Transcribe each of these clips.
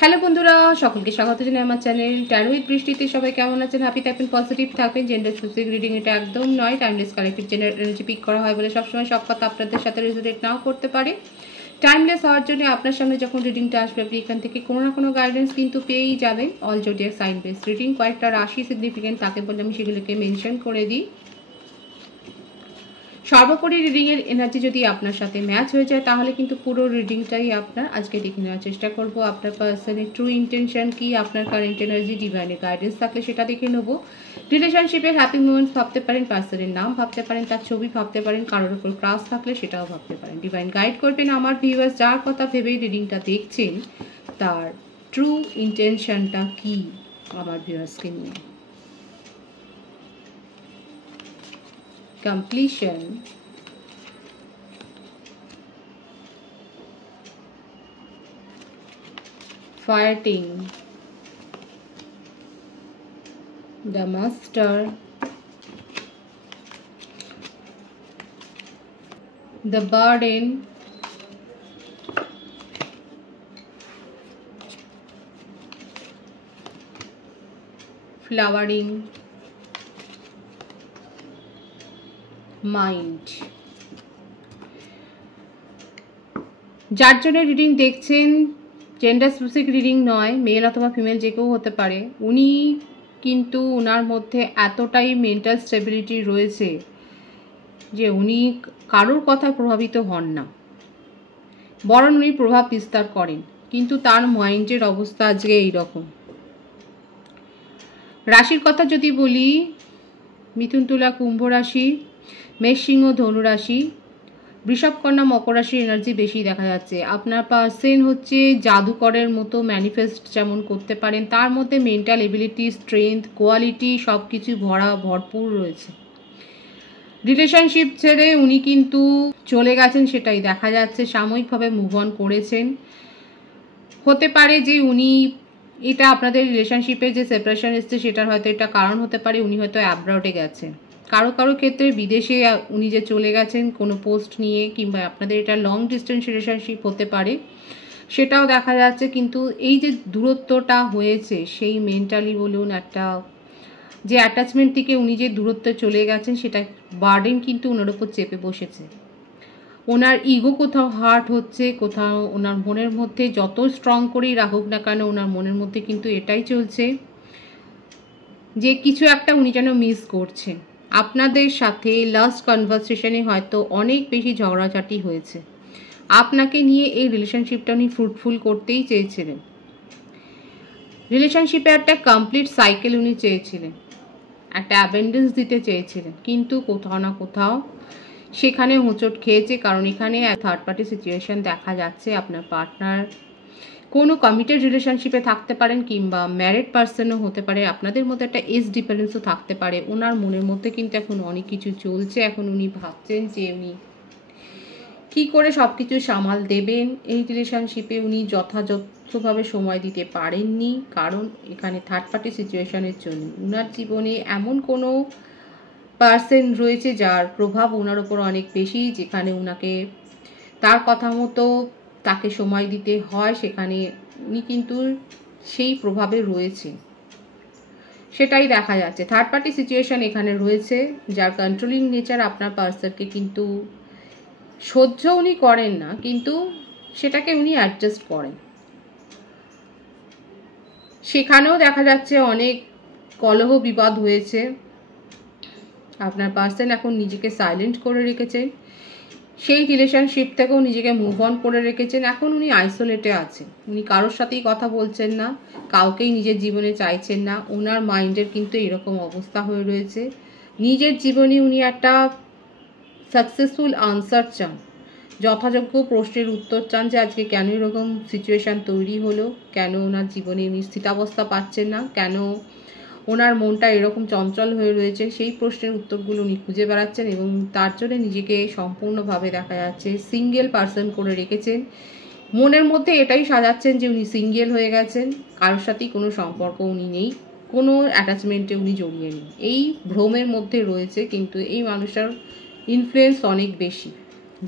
Hello বন্ধুরা, সকলকে স্বাগত জানাই আমার চ্যানেল ট্যারো উইথ বৃষ্টিতে। সবাই কেমন আছেন? হ্যাপি থাকবেন, পজিটিভ থাকবেন। জেন্ডার স্পেসিফিক রিডিং এটা একদম নয়, timeless collective gender energy pick করা হয় বলে সবসময় সব কথা আপনাদের সাথে রেজোনেট নাও করতে পারে। টাইমলেস হওয়ার জন্য আপনার সামনে যখন রিডিংটা আসবে আপনি এখান থেকে কোনো না কোনো গাইডেন্স কিন্তু পেয়েই যাবেন। All zodiac sign base reading, কয়েকটা রাশি সিগনিফিকেন্ট থাকে বলে আমি সেগুলোকে মেনশন করে দিই। সর্বোপরি রিডিংয়ের এনার্জি যদি আপনার সাথে ম্যাচ হয়ে যায় তাহলে কিন্তু পুরো রিডিংটাই আপনার আজকে দেখে নেওয়ার চেষ্টা করব। আপনার পার্সনের ট্রু ইন্টেনশন কি, আপনার কারেন্ট এনার্জি, ডিভাইনের গাইডেন্স থাকলে সেটা দেখে নেবো। রিলেশনশিপের হ্যাপি মুমেন্টস ভাবতে পারেন, পার্সনের নাম ভাবতে পারেন, তার ছবি ভাবতে পারেন, কারোর উপর ক্রাশ থাকলে সেটাও ভাবতে পারেন। ডিভাইন গাইড করবেন আমার ভিউয়ার্স যার কথা ভেবেই রিডিংটা দেখছেন তার ট্রু ইন্টেনশনটা কি আমার ভিউয়ার্সকে নিয়ে। Completion, fighting, the master, the burden, flowering, mind. যার জন্য রিডিং দেখছেন জেন্ডার স্পেসিফিক রিডিং নয়, মেল অথবা ফিমেল যে কেউ হতে পারে, উনি কিন্তু ওনার মধ্যে এতটাই মেন্টাল স্টেবিলিটি রয়েছে যে উনি কারোর কথায় প্রভাবিত হন না, বরং উনি প্রভাব বিস্তার করেন, কিন্তু তার মাইন্ডের অবস্থা আজকে এইরকম। রাশির কথা যদি বলি, মিথুন, তুলা, কুম্ভ রাশি, মেষ, সিংহ, ধনু রাশি, বৃষভ, কন্যা, মকর রাশির এনার্জি বেশি দেখা যাচ্ছে। আপনার পার্সন হচ্ছে জাদুকরের মতো ম্যানিফেস্ট যেমন করতে পারেন, তার মধ্যে মেন্টাল এবিলিটি, স্ট্রেংথ, কোয়ালিটি সব কিছু ভরপুর রয়েছে। রিলেশনশিপ ছেড়ে উনি কিন্তু চলে গেছেন সেটাই দেখা যাচ্ছে, সাময়িকভাবে মুভ অন করেছেন। হতে পারে যে উনি এটা আপনাদের রিলেশনশিপে যে সেপারেশন এসছে সেটার হয়তো এটা কারণ হতে পারে, উনি হয়তো অ্যাব্রডে গেছেন। কারো কারো ক্ষেত্রে বিদেশে উনি যে চলে গেছেন কোনো পোস্ট নিয়ে, কিংবা আপনাদের এটা লং ডিস্টেন্স রিলেশনশিপ হতে পারে সেটাও দেখা যাচ্ছে। কিন্তু এই যে দূরত্বটা হয়েছে সেই মেন্টালি বলুন, একটা যে অ্যাটাচমেন্ট থেকে উনি যে দূরত্বে চলে গেছেন সেটা বার্ডেন কিন্তু ওনার উপর চেপে বসেছে। ওনার ইগো কোথাও হার্ট হচ্ছে, কোথাও ওনার মনের মধ্যে যত স্ট্রং করেই রাখুক না কেন ওনার মনের মধ্যে কিন্তু এটাই চলছে যে কিছু একটা উনি যেন মিস করছেন। আপনাদের সাথে লাস্ট কনভারসেশনে হয়তো অনেক বেশি ঝগড়াঝাটি হয়েছে, আপনাকে নিয়ে এই রিলেশনশিপটা উনি ফ্রুটফুল করতেই চেয়েছিলেন। রিলেশনশিপে একটা কমপ্লিট সাইকেল উনি চেয়েছিলেন, একটা অ্যাবেন্ডেন্স দিতে চেয়েছিলেন, কিন্তু কোথাও না কোথাও সেখানে হোঁচট খেয়েছে। কারণ এখানে থার্ড পার্টি সিচুয়েশন দেখা যাচ্ছে। আপনার পার্টনার কোনো কমিটেড রিলেশনশিপে থাকতে পারেন, কিংবা ম্যারিড পার্সনও হতে পারে। আপনাদের মধ্যে একটা এজ ডিফারেন্সও থাকতে পারে। ওনার মনের মধ্যে কিন্তু এখন অনেক কিছু চলছে। এখন উনি ভাবছেন যে উনি কী করে সব কিছু সামাল দেবেন। এই রিলেশনশিপে উনি যথাযথভাবে সময় দিতে পারেননি, কারণ এখানে থার্ড পার্টি সিচুয়েশনের জন্য ওনার জীবনে এমন কোনো পার্সন রয়েছে যার প্রভাব ওনার ওপর অনেক বেশি, যেখানে ওনাকে তার কথা মতো তাকে সময় দিতে হয়, সেখানে উনি কিন্তু সেই প্রভাবে রয়েছে, সেটাই দেখা যাচ্ছে। থার্ড পার্টি সিচুয়েশন এখানে রয়েছে, যার কন্ট্রোলিং নেচার আপনার পার্সনকে কিন্তু সহ্য উনি করেন না, কিন্তু সেটাকে উনি অ্যাডজাস্ট করেন। সেখানেও দেখা যাচ্ছে অনেক কলহ বিবাদ হয়েছে। আপনার পার্সন এখন নিজেকে সাইলেন্ট করে রেখেছেন, সেই রিলেশনশিপ থেকেও নিজেকে মুভ অন করে রেখেছেন। এখন উনি আইসোলেটে আছেন, উনি কারোর সাথেই কথা বলছেন না, কাউকেই নিজের জীবনে চাইছেন না। ওনার মাইন্ডের কিন্তু এরকম অবস্থা হয়ে রয়েছে। নিজের জীবনে উনি একটা সাকসেসফুল আনসার চান, যথাযোগ্য প্রশ্নের উত্তর চান যে আজকে কেন এরকম সিচুয়েশান তৈরি হলো, কেন ওনার জীবনে উনি স্থিতাবস্থা পাচ্ছেন না, কেন ওনার মনটা এরকম চঞ্চল হয়ে রয়েছে, সেই প্রশ্নের উত্তরগুলো উনি খুঁজে বেড়াচ্ছেন। এবং তার জন্য নিজেকে সম্পূর্ণভাবে দেখা যাচ্ছে সিঙ্গেল পার্সন করে রেখেছেন। মনের মধ্যে এটাই সাজাচ্ছেন যে উনি সিঙ্গেল হয়ে গেছেন, কারোর সাথেই কোনো সম্পর্ক উনি নেই, কোনো অ্যাটাচমেন্টে উনি জড়িয়ে নেই, এই ভ্রমের মধ্যে রয়েছে। কিন্তু এই মানুষটার ইনফ্লুয়েন্স অনেক বেশি,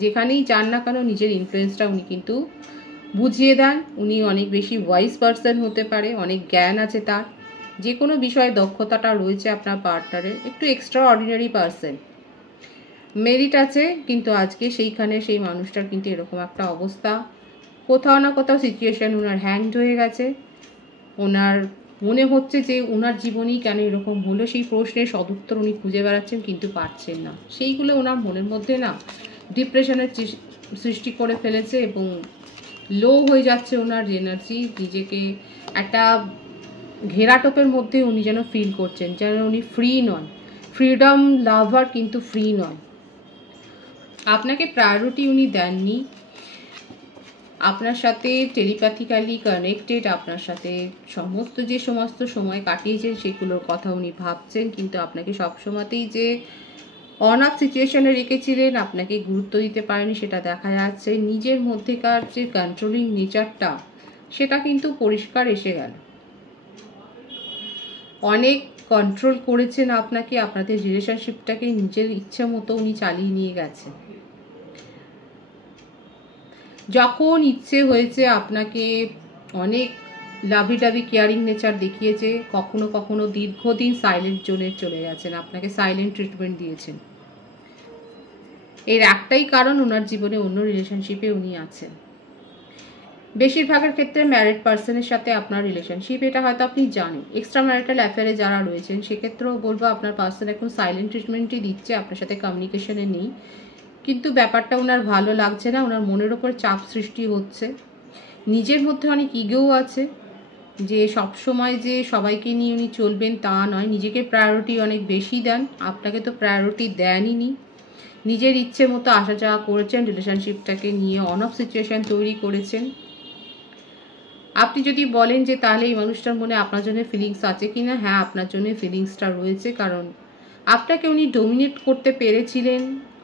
যেখানেই যান না কেন নিজের ইনফ্লুয়েন্সটা উনি কিন্তু বুঝিয়ে দেন। উনি অনেক বেশি ওয়াইজ পারসন হতে পারে, অনেক জ্ঞান আছে তার, যে কোনো বিষয়ে দক্ষতাটা রয়েছে আপনার পার্টনারের, একটু এক্সট্রা অর্ডিনারি পারসন, মেরিট আছে, কিন্তু আজকে সেইখানে সেই মানুষটার কিন্তু এরকম একটা অবস্থা, কোথাও না কোথাও সিচুয়েশন ওনার হ্যাংড হয়ে গেছে, ওনার মনে হচ্ছে যে ওনার জীবনেই কেন এরকম হলো, সেই প্রশ্নের সদুত্তর উনি খুঁজে বেড়াচ্ছেন কিন্তু পারছেন না। সেইগুলো ওনার মনের মধ্যে না ডিপ্রেশনের সৃষ্টি করে ফেলেছে এবং লো হয়ে যাচ্ছে ওনার এনার্জি, নিজেকে একটা ঘেরাটোপের মধ্যে উনি যেন ফিল করছেন, যেন উনি ফ্রি নন, ফ্রিডম লাভার কিন্তু ফ্রি নয়। আপনাকে প্রায়োরিটি উনি দেননি, আপনার সাথে টেলিপ্যাথিক্যালি কানেক্টেড, আপনার সাথে সমস্ত সময় কাটিয়েছেন সেগুলোর কথা উনি ভাবছেন, কিন্তু আপনাকে সবসময়তেই যে অনাথ সিচুয়েশনে রেখেছিলেন, আপনাকে গুরুত্ব দিতে পারেনি সেটা দেখা যাচ্ছে। নিজের মধ্যেকার যে কন্ট্রোলিং নেচারটা সেটা কিন্তু পরিষ্কার এসে গেল। অনেক কন্ট্রোল করেছেন আপনাকে, আপনাদের রিলেশনশিপটাকে নিজের ইচ্ছে মতো উনি চালিয়ে নিয়ে গেছেন। যখন ইচ্ছে হয়েছে আপনাকে অনেক লাভি ডাভি কেয়ারিং নেচার দেখিয়েছে, কখনো কখনো দীর্ঘদিন সাইলেন্ট জোনে চলে গেছেন, আপনাকে সাইলেন্ট ট্রিটমেন্ট দিয়েছেন। এর একটাই কারণ, ওনার জীবনে অন্য রিলেশনশিপে উনি আছেন। বেশিরভাগের ক্ষেত্রে ম্যারিড পার্সনের সাথে আপনার রিলেশনশিপ, এটা হয়তো আপনি জানেন। এক্সট্রা ম্যারিটাল অ্যাফেয়ারে যারা রয়েছেন সেক্ষেত্রেও বলবো আপনার পার্সন এখন সাইলেন্ট ট্রিটমেন্টই দিচ্ছে, আপনার সাথে কমিউনিকেশনে নেই, কিন্তু ব্যাপারটা ওনার ভালো লাগছে না, ওনার মনের ওপর চাপ সৃষ্টি হচ্ছে। নিজের মধ্যে অনেক ইগোও আছে, যে সবসময় যে সবাইকে নিয়ে উনি চলবেন তা নয়, নিজেকে প্রায়োরিটি অনেক বেশি দেন, আপনাকে তো প্রায়োরিটি দেনই। নিজের ইচ্ছে মতো আসা যাওয়া করেছেন, রিলেশনশিপটাকে নিয়ে অন অফ সিচুয়েশন তৈরি করেছেন। আপনি যদি বলেন যে তাহলে এই মানুষটার মনে আপনার জন্য ফিলিংস আছে কিনা, হ্যাঁ আপনার জন্য ফিলিংসটা রয়েছে, কারণ আপনাকে উনি ডোমিনেট করতে পেরেছিলেন,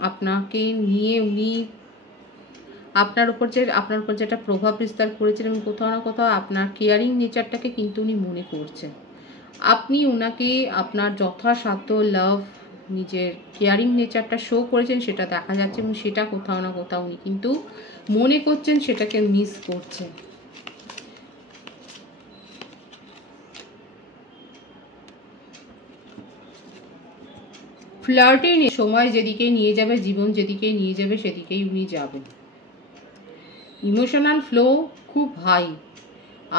আপনাকে নিয়ে উনি আপনার উপর যেটা প্রভাব বিস্তার করেছেন, এবং কোথাও না কোথাও আপনার কেয়ারিং নেচারটাকে কিন্তু উনি মনে করছেন। আপনি ওনাকে আপনার যথাসাধ্য লাভ, নিজের কেয়ারিং নেচারটা শো করেছেন, সেটা দেখা যাচ্ছে, এবং সেটা কোথাও না কোথাও উনি কিন্তু মনে করছেন, সেটাকে মিস করছেন। ফ্লার্টিং সময় যেদিকে নিয়ে যাবে, জীবন যেদিকে নিয়ে যাবে, সেদিকেই উনি যাবেন। ইমোশনাল ফ্লো খুব হাই,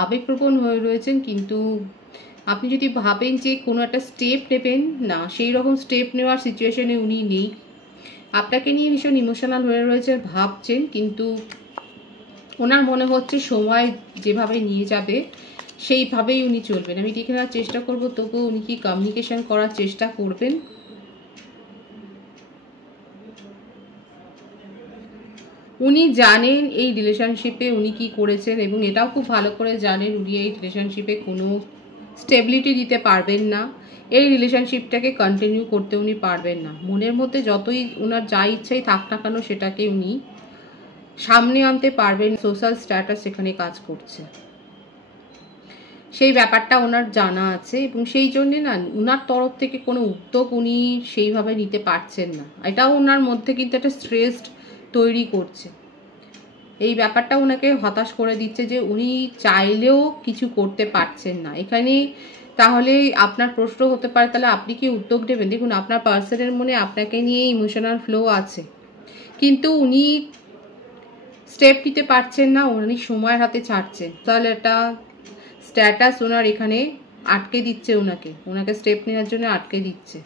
আবেগপ্রবণ হয়ে রয়েছেন, কিন্তু আপনি যদি ভাবেন যে কোনো একটা স্টেপ নেবেন, না সেই রকম স্টেপ নেওয়ার সিচুয়েশনে উনি নেই। আপনাকে নিয়ে ভীষণ ইমোশনাল হয়ে রয়েছে, ভাবছেন, কিন্তু ওনার মনে হচ্ছে সময় যেভাবে নিয়ে যাবে সেইভাবেই উনি চলবেন। আমি দেখে নেওয়ার চেষ্টা করব, তবুও উনি কি কমিউনিকেশন করার চেষ্টা করবেন। উনি জানেন এই রিলেশনশিপে উনি কি করেছেন, এবং এটাও খুব ভালো করে জানেন উনি এই রিলেশনশিপে কোনো স্টেবিলিটি দিতে পারবেন না, এই রিলেশনশিপটাকে কন্টিনিউ করতে উনি পারবেন না। মনের মধ্যে যতই ওনার যা ইচ্ছাই থাক না কেন, সেটাকে উনি সামনে আনতে পারবেন। সোশ্যাল স্ট্যাটাস সেখানে কাজ করছে, সেই ব্যাপারটা ওনার জানা আছে, এবং সেই জন্যে না ওনার তরফ থেকে কোনো উদ্যোগ উনি সেইভাবে নিতে পারছেন না। এটাও ওনার মধ্যে কিন্তু একটা স্ট্রেস তৈরি করছে। এই ব্যাপারটা ওনাকে হতাশ করে দিচ্ছে যে উনি চাইলেও কিছু করতে পারছেন না এখানে। তাহলে আপনার প্রশ্ন হতে পারে, তাহলে আপনি কি উদ্যোগ নেবেন? দেখুন, আপনার পার্সনের মনে আপনাকে নিয়ে ইমোশনাল ফ্লো আছে, কিন্তু উনি স্টেপ নিতে পারছেন না, উনি সময়ের হাতে ছাড়ছেন। তাহলে একটা স্ট্যাটাস ওনার এখানে আটকে দিচ্ছে, ওনাকে স্টেপ নেওয়ার জন্য আটকে দিচ্ছে।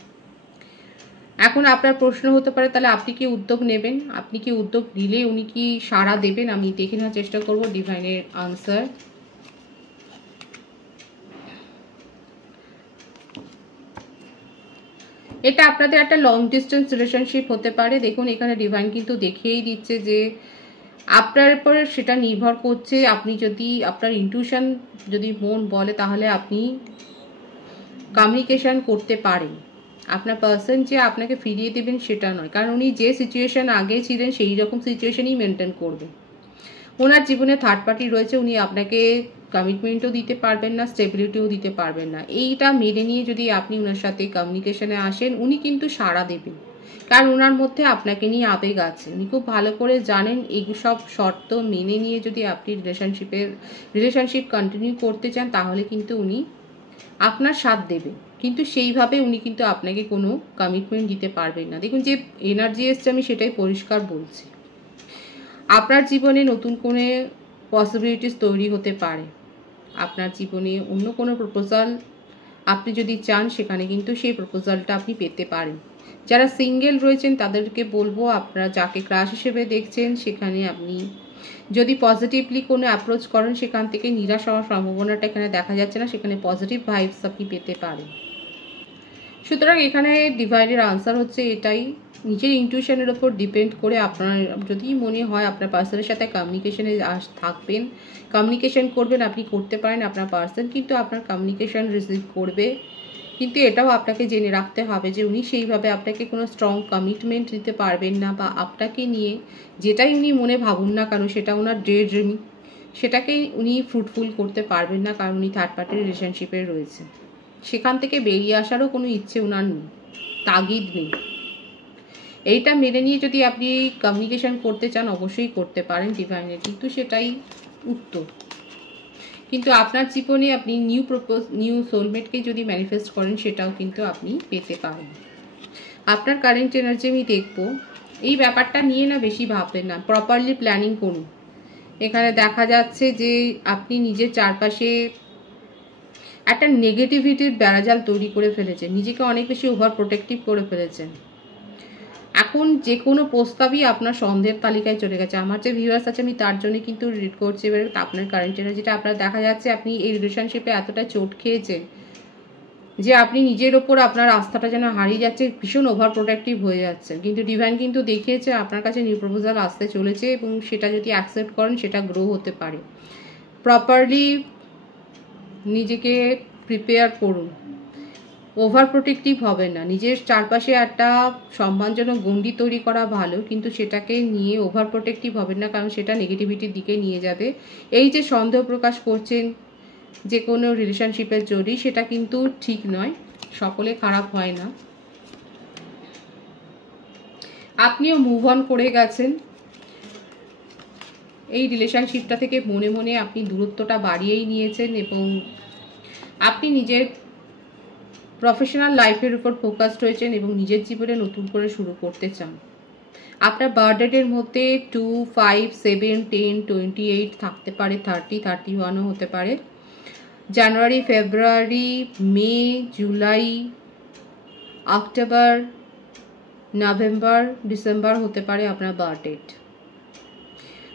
এখন আপনার প্রশ্ন হতে পারে, তাহলে আপনি কি উদ্যোগ নেবেন? আপনি কি উদ্যোগ নিলে উনি কি সাড়া দেবেন? আমি দেখে নেওয়ার চেষ্টা করব ডিভাইনের আনসার। এটা আপনাদের একটা লং ডিস্টেন্স রিলেশনশিপ হতে পারে। দেখুন, এখানে ডিভাইন কিন্তু দেখিয়েই দিচ্ছে যে আপনার উপর সেটা নির্ভর করছে। আপনি যদি আপনার ইনটিউশন যদি মন বলে, তাহলে আপনি কমিউনিকেশন করতে পারেন। আপনার পার্সন যে আপনাকে ফিরিয়ে দেবেন সেটা নয়, কারণ উনি যে সিচুয়েশন আগে ছিলেন সেই রকম সিচুয়েশনই মেনটেন করবে। ওনার জীবনে থার্ড পার্টি রয়েছে, উনি আপনাকে কমিটমেন্টও দিতে পারবেন না, স্টেবিলিটিও দিতে পারবেন না। এইটা মেনে নিয়ে যদি আপনি ওনার সাথে কমিউনিকেশনে আসেন, উনি কিন্তু সাড়া দেবেন। কারণ ওনার মধ্যে আপনাকে নিয়ে আবেগ আছে। উনি খুব ভালো করে জানেন এই সব শর্ত মেনে নিয়ে যদি আপনি রিলেশনশিপ কন্টিনিউ করতে চান তাহলে কিন্তু উনি আপনার সাথ দেবে, কিন্তু সেইভাবে উনি কিন্তু আপনাকে কোনো কমিটমেন্ট দিতে পারবেন না। দেখুন যে এনার্জি এসছে আমি সেটাই পরিষ্কার বলছি। আপনার জীবনে নতুন কোনো পসিবিলিটিস তৈরি হতে পারে, আপনার জীবনে অন্য কোনো প্রপোজাল আপনি যদি চান সেখানে কিন্তু সেই প্রপোজালটা আপনি পেতে পারেন। যারা সিঙ্গেল রয়েছেন তাদেরকে বলবো আপনারা যাকে ক্রাশ হিসেবে দেখছেন সেখানে আপনি যদি পজিটিভলি কোনো অ্যাপ্রোচ করেন সেখান থেকে নিরাশ হওয়ার সম্ভাবনাটা এখানে দেখা যাচ্ছে না, সেখানে পজিটিভ ভাইবস আপনি পেতে পারেন। সুতরাং এখানে ডিভাইনের আনসার হচ্ছে এটাই, নিজের ইনটিউশনের ওপর ডিপেন্ড করে আপনার যদি মনে হয় আপনার পার্সনের সাথে কমিউনিকেশনে থাকবেন, কমিউনিকেশন করবেন, আপনি করতে পারেন। আপনার পার্সন কিন্তু আপনার কমিউনিকেশন রিসিভ করবে, কিন্তু এটাও আপনাকে জেনে রাখতে হবে যে উনি সেইভাবে আপনাকে কোনো স্ট্রং কমিটমেন্ট দিতে পারবেন না, বা আপনাকে নিয়ে যেটাই উনি মনে ভাবুন না কেন সেটা ওনার ডে ড্রিমিং, সেটাকেই উনি ফ্রুটফুল করতে পারবেন না, কারণ উনি থার্ড পার্টি রিলেশনশিপে রয়েছে। সেখান থেকে বেরিয়ে আসারও কোনো ইচ্ছে ওনার নেই, তাগিদ নেই। এইটা মেনে নিয়ে যদি আপনি কমিউনিকেশন করতে চান অবশ্যই করতে পারেন ডিভাইনের, কিন্তু সেটাই উত্তর। কিন্তু আপনার জীবনে আপনি নিউ সোলমেটকে যদি ম্যানিফেস্ট করেন সেটাও কিন্তু আপনি পেতে পারেন। আপনার কারেন্ট এনার্জি আমি দেখব, এই ব্যাপারটা নিয়ে না বেশি ভাববেন না, প্রপারলি প্ল্যানিং করুন। এখানে দেখা যাচ্ছে যে আপনি নিজের চারপাশে একটা নেগেটিভিটির বেড়াজাল তৈরি করে ফেলেছেন, নিজেকে অনেক বেশি ওভার প্রোটেক্টিভ করে ফেলেছেন। এখন যে কোনো প্রস্তাবই আপনার সন্দেহের তালিকায় চলে গেছে। আমার যে ভিউয়ার্স আছে আমি তার জন্য কিন্তু রিড করছি। এবার আপনার কারেন্ট এনার্জিটা আপনার দেখা যাচ্ছে আপনি এই রিলেশনশিপে এতটা চোট খেয়েছেন যে আপনি নিজের ওপর আপনার আস্থাটা যেন হারিয়ে যাচ্ছে, ভীষণ ওভার প্রোটেক্টিভ হয়ে যাচ্ছে। কিন্তু ডিভাইন কিন্তু দেখিয়েছে আপনার কাছে নিউ প্রপোজাল আসতে চলেছে, এবং সেটা যদি অ্যাকসেপ্ট করেন সেটা গ্রো হতে পারে। প্রপারলি নিজেকে প্রিপেয়ার করুন, ওভার প্রোটেক্টিভ হবে না। নিজের চারপাশে একটা সম্মানজনক গণ্ডি তৈরি করা ভালো, কিন্তু সেটাকে নিয়ে ওভার প্রোটেক্টিভ হবেন না, কারণ সেটা নেগেটিভিটির দিকে নিয়ে যাবে। এই যে সন্দেহ প্রকাশ করছেন যে কোনো রিলেশনশিপের জড়ি, সেটা কিন্তু ঠিক নয়, সকলে খারাপ হয় না। আপনিও মুভ অন করে গেছেন এই রিলেশনশিপটা থেকে, মনে মনে আপনি দূরত্বটা বাড়িয়েই নিয়েছেন, এবং আপনি নিজের প্রফেশনাল লাইফের উপর ফোকাসড হয়েছেন এবং নিজের জীবনে নতুন করে শুরু করতে চান। আপনার বার্থডেটের মধ্যে 2, 5, 7, 10, 28 থাকতে পারে, 30, 31ও হতে পারে। জানুয়ারি, ফেব্রুয়ারি, মে, জুলাই, অক্টোবর, নভেম্বর, ডিসেম্বর হতে পারে আপনার বার্থডেট।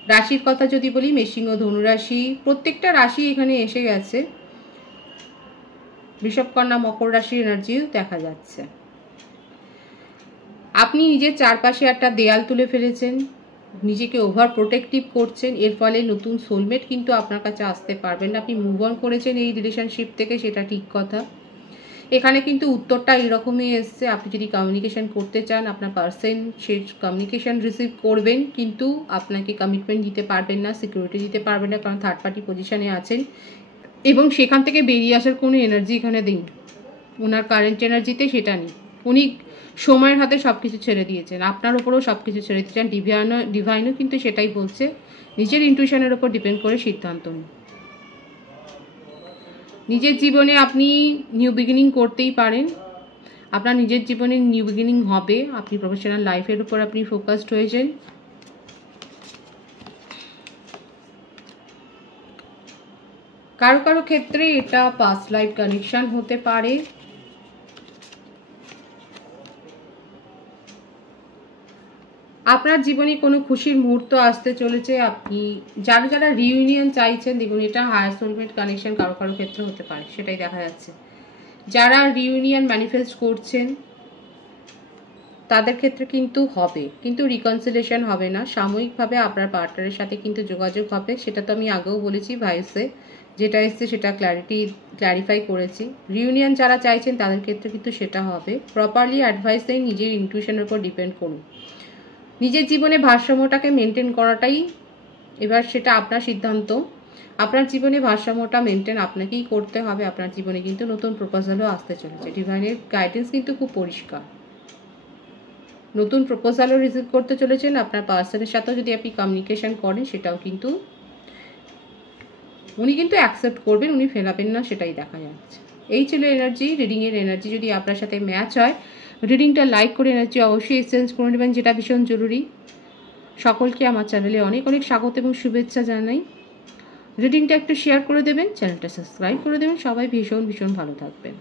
রাশির কথা যদি বলি, মেষিং ও ধনুরাশি, প্রত্যেকটা রাশি এখানে এসে গেছে। বৃষভ, কন্যা, মকর রাশির এনার্জিও দেখা যাচ্ছে। আপনি নিজের চারপাশে একটা দেয়াল তুলে ফেলেছেন, নিজেকে ওভার প্রোটেক্টিভ করছেন, এর ফলে নতুন সোলমেট কিন্তু আপনার কাছে আসতে পারবেন না। আপনি মুভ অন করেছেন এই রিলেশনশিপ থেকে, সেটা ঠিক কথা। এখানে কিন্তু উত্তরটা এরকমই এসছে, আপনি যদি কমিউনিকেশন করতে চান আপনার পার্সন সে কমিউনিকেশন রিসিভ করবেন, কিন্তু আপনাকে কমিটমেন্ট দিতে পারবেন না, সিকিউরিটি দিতে পারবেন না, কারণ থার্ড পার্টি পজিশনে আছেন, এবং সেখান থেকে বেরিয়ে আসার কোনো এনার্জি এখানে দিন ওনার কারেন্ট এনার্জিতে সেটা নেই। উনি সময়ের হাতে সব কিছু ছেড়ে দিয়েছেন, আপনার উপরেও সব কিছু ছেড়ে দিয়েছেন। ডিভাইনও কিন্তু সেটাই বলছে, নিজের ইনটিউশনের উপর ডিপেন্ড করে সিদ্ধান্ত নিন। নিজের জীবনে আপনি নিউ বিগিনিং করতেই পারেন, আপনার নিজের জীবনে নিউ বিগিনিং হবে। আপনি প্রফেশনাল লাইফের উপর আপনি ফোকাসড হয়েছেন। কারো কারো ক্ষেত্রে এটা পাস্ট লাইফ কানেকশন হতে পারে। আপনার জীবনে কোনো খুশির মুহূর্ত আসতে চলেছে। আপনি যারা যারা রিইউনিয়ন চাইছেন, দেখুন এটা হায়ার সোলমেট কানেকশন কারো কারো ক্ষেত্রে হতে পারে, সেটাই দেখা যাচ্ছে। যারা রিইউনিয়ন ম্যানিফেস্ট করছেন তাদের ক্ষেত্রে কিন্তু হবে, কিন্তু রিকনসিলেশন হবে না। সাময়িকভাবে আপনার পার্টনারের সাথে কিন্তু যোগাযোগ হবে, সেটা তো আমি আগেও বলেছি। ভাইসে যেটা এসছে সেটা ক্ল্যারিফাই করেছি। রিইউনিয়ন যারা চাইছেন তাদের ক্ষেত্রে কিন্তু সেটা হবে। প্রপারলি অ্যাডভাইস দেন, নিজের ইনটিউশনের উপর ডিপেন্ড করুন। নিজের জীবনে ভারসাম্যটাকে মেনটেন করাটাই এবার সেটা আপনার সিদ্ধান্ত। আপনার জীবনে ভারসাম্যটা মেনটেন আপনাকেই করতে হবে। আপনার জীবনে কিন্তু নতুন প্রপোজালও আসতে চলেছে। ডিভাইনের গাইডেন্স কিন্তু খুব পরিষ্কার। নতুন প্রপোজালও রিসিভ করতে চলেছেন। আপনার পার্সনের সাথেও যদি আপনি কমিউনিকেশন করেন সেটাও কিন্তু উনি কিন্তু অ্যাকসেপ্ট করবেন, উনি ফেলাবেন না, সেটাই দেখা যাচ্ছে। এই ছিল এনার্জি, রিডিংয়ের এনার্জি। যদি আপনার সাথে ম্যাচ হয় রিডিংটা লাইক করে এনার্জি অবশ্যই এক্সচেঞ্জ করে নেবেন, যেটা ভীষণ জরুরি। সকলকে আমার চ্যানেলে অনেক অনেক স্বাগত এবং শুভেচ্ছা জানাই। রিডিংটা একটু শেয়ার করে দেবেন, চ্যানেলটা সাবস্ক্রাইব করে দেবেন। সবাই ভীষণ ভীষণ ভালো থাকবেন।